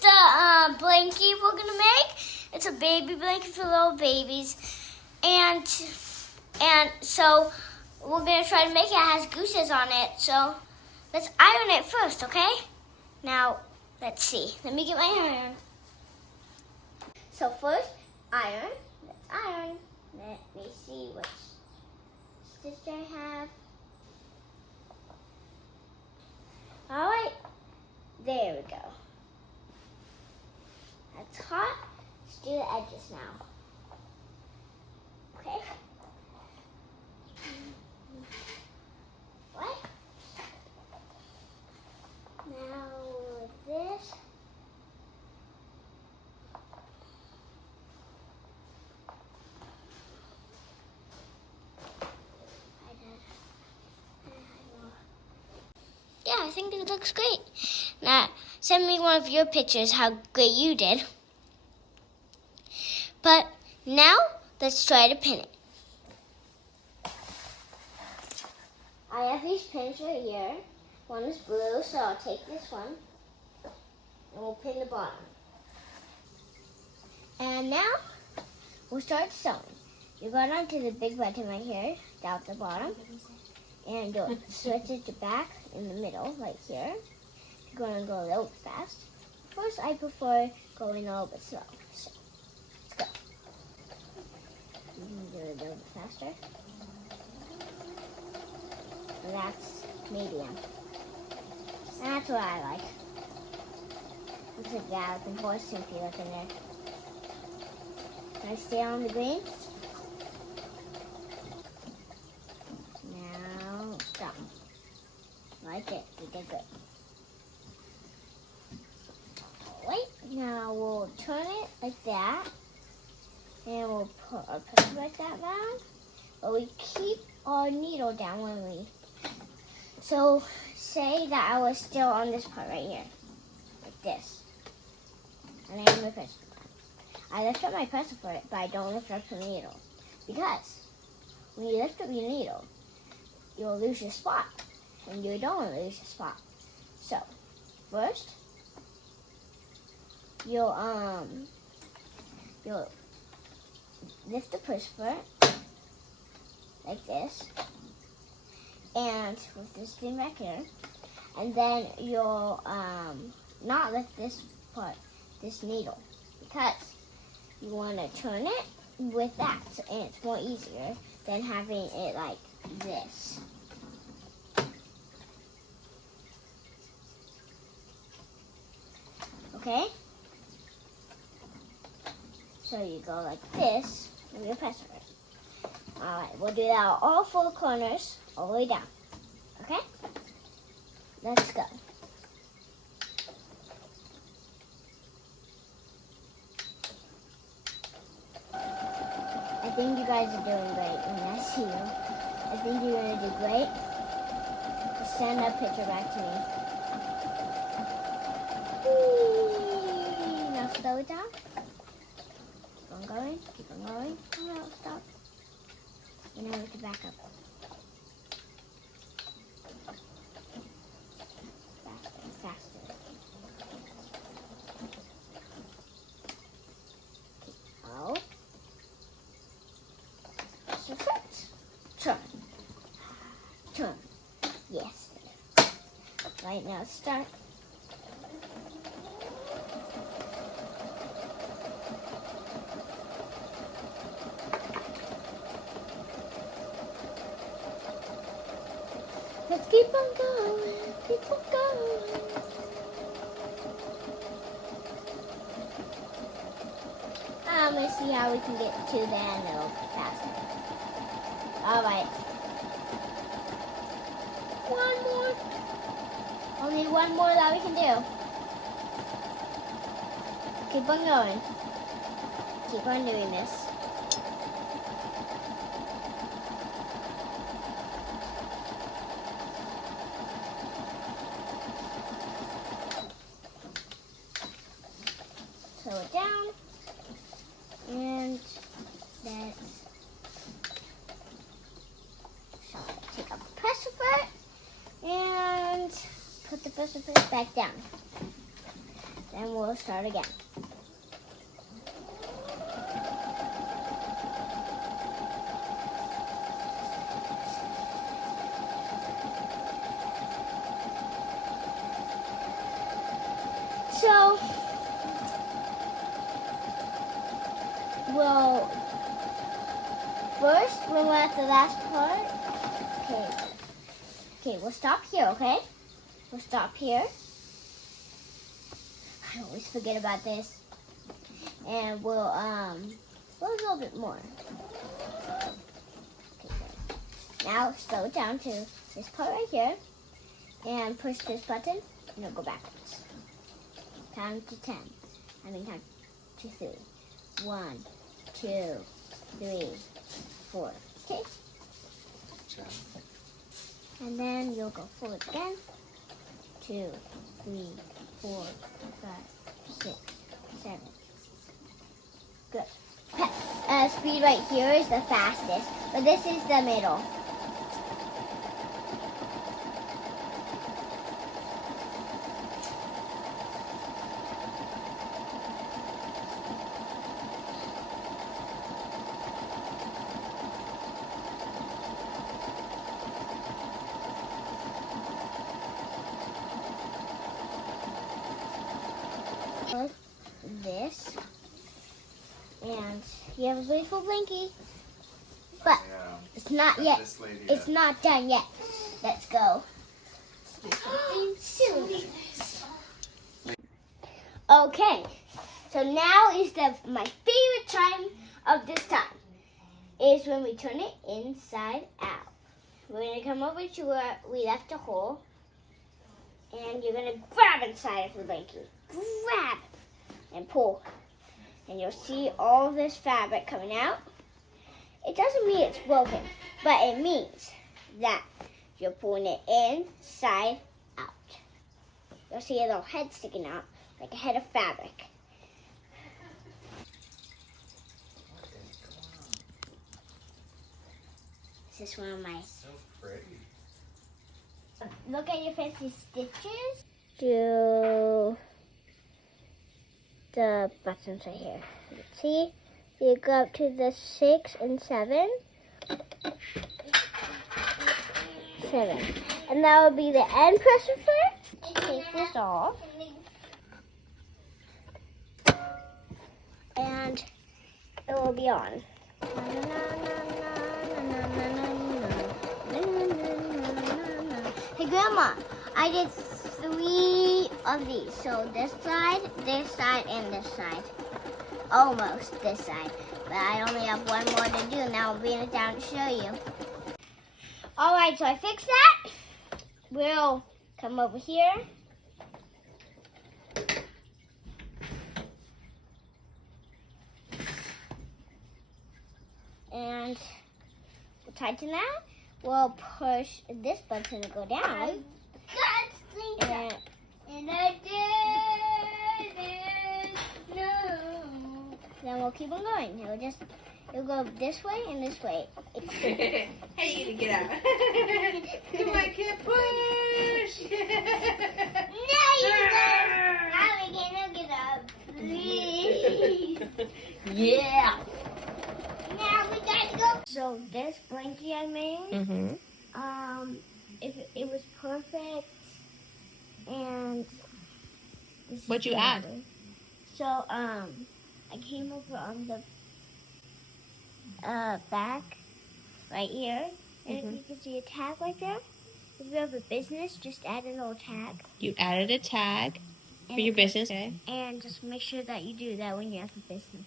the blankie we're gonna make. It's a baby blanket for little babies, and so we're gonna try to make it. It has gooses on it. So let's iron it first, okay? Now let's see. Let me get my iron. So first, iron. Let's iron. Let me see which stitch I have. All right. There we go. That's hot. Let's do the edges now. Okay. What? Now with this. Yeah, I think it looks great. Now, send me one of your pictures how great you did. But now, let's try to pin it. I have these pins right here. One is blue, so I'll take this one. And we'll pin the bottom. And now, we'll start sewing. You go down to the big button right here, down at the bottom. And you'll switch it to back in the middle, right here. You're going to go a little bit fast. First, I prefer going a little bit slow. So, let's go. You can do it a little bit faster. And that's medium. And that's what I like. Looks like that looking for Simpy looking there. Can I stay on the green? Stop. Like it. We did good. Wait. Now we'll turn it like that. And we'll put our pencil like that down. But we keep our needle down when we... So, say that I was still on this part right here. Like this. And I have my pencil. I lift up my pencil for it, but I don't lift up the needle. Because when you lift up your needle, you'll lose your spot, and you don't want to lose your spot. So, first, you'll lift the push foot like this, and with this thing back here, and then you'll not lift this part, this needle, because you want to turn it with that, and it's more easier than having it like this. Okay? So you go like this, and you press it. Alright, we'll do that on all four corners, all the way down. Okay? Let's go. I think you guys are doing great when I see you. I think you're going to do great. Just send that picture back to me. Whee! Now slow it down. Keep on going. Keep on going. Oh no, stop. And now we have to back up. Faster, faster. Out. So first, turn. Turn. Yes. Right now, start. Let's keep on going, keep on going. I'm going to see how we can get to the end a little bit faster. Alright. One more. Only one more that we can do. Keep on going. Keep on doing this. Slow it down. And let's take up the pressure foot and put the pressure foot back down. and we'll start again. So, first, when we're at the last part, okay, we'll stop here, okay? We'll stop here. I always forget about this. And we'll a little bit more. Okay, good. Now, slow it down to this part right here. And push this button, and it'll go backwards. Count to 10. Count to 3. 1, 2, 3, 4. Okay? And then you'll go forward again. 2, 3, 4, 5, 6, 7. Good. Speed right here is the fastest, but this is the middle. This, and you have a beautiful blankie, but it's not yet. It's not done yet. Let's go. Okay, so now is my favorite time of this time is when we turn it inside out. We're gonna come over to where we left a hole, and you're gonna grab inside of the blankie. Grab and pull, and you'll see all this fabric coming out. It doesn't mean it's broken, but it means that you're pulling it inside out. You'll see a little head sticking out, like a head of fabric. This is one of my... So pretty. Look at your fancy stitches. Do the buttons right here. See? You go up to the 6 and 7. 7. And that will be the end pressure first. Take this off. And it will be on. Hey Grandma, I did 3 of these. So this side, and this side. Almost this side. But I only have one more to do, and I'll bring it down to show you. Alright, so I fixed that. We'll come over here. And we'll tighten that. We'll push this button to go down. And I did it. No. Then we'll keep on going. It'll go this way and this way. Hey, you need to get out. Come on, kid, push. No, you don't. Now we can't get up. Please. Yeah. Now we gotta go. So this blankie I made, it was perfect, and What'd you add? So I came over on the back right here, and if you can see a tag right there. If you have a business, just add a little tag. You added a tag for your business, okay? And just make sure that you do that when you have a business.